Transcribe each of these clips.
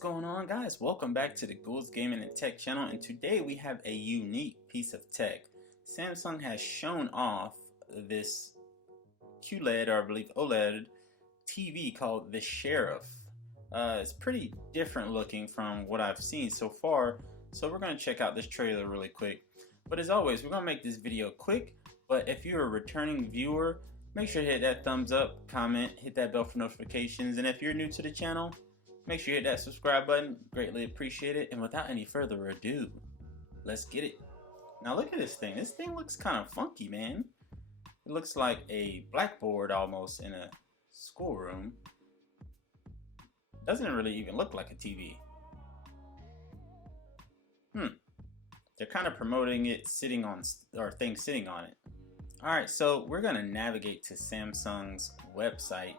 going on, guys? Welcome back to the Gould's Gaming and Tech channel, and today we have a unique piece of tech. Samsung has shown off this QLED, or I believe OLED TV called the Sherif. It's pretty different looking from what I've seen so far, so we're going to check out this trailer really quick. But as always, we're going to make this video quick, but if you're a returning viewer, make sure to hit that thumbs up, comment, hit that bell for notifications, and if you're new to the channel, make sure you hit that subscribe button. Greatly appreciate it. And without any further ado, let's get it. Now look at this thing. This thing looks kind of funky, man. It looks like a blackboard almost in a schoolroom. Doesn't really even look like a TV. They're kind of promoting it sitting on, or things sitting on it. Alright, so we're going to navigate to Samsung's website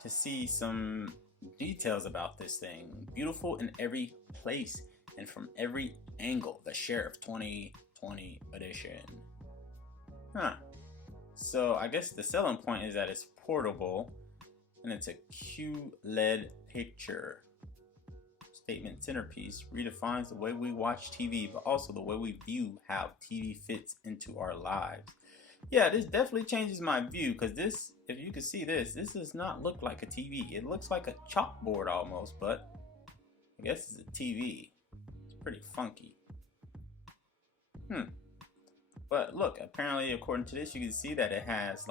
to see some details about this thing. Beautiful in every place and from every angle. The Sherif 2020 edition. So I guess the selling point is that it's portable and it's a QLED picture. Statement centerpiece redefines the way we watch TV, but also the way we view how TV fits into our lives. Yeah, this definitely changes my view, because this, if you can see this does not look like a TV. It looks like a chalkboard almost, but I guess it's a TV. It's pretty funky. But look, apparently according to this, you can see that it has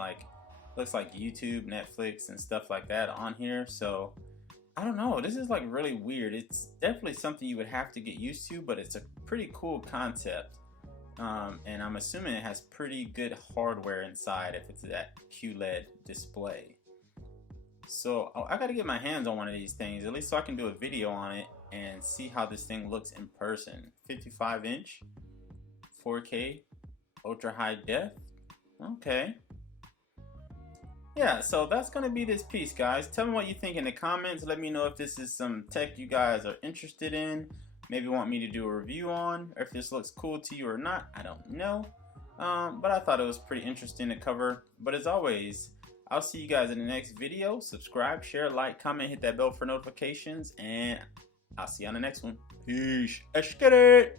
looks like YouTube, Netflix, and stuff like that on here. So I don't know, this is like really weird. It's definitely something you would have to get used to, but it's a pretty cool concept. And I'm assuming it has pretty good hardware inside if it's that QLED display. So I gotta get my hands on one of these things, at least so I can do a video on it and see how this thing looks in person. 55-inch, 4K, ultra high def. Okay. Yeah, so that's gonna be this piece, guys. Tell me what you think in the comments. Let me know if this is some tech you guys are interested in, maybe want me to do a review on, or if this looks cool to you or not. I don't know, but I thought it was pretty interesting to cover. But as always, I'll see you guys in the next video. Subscribe, share, like, comment, hit that bell for notifications, and I'll see you on the next one. Peace. Let's get it.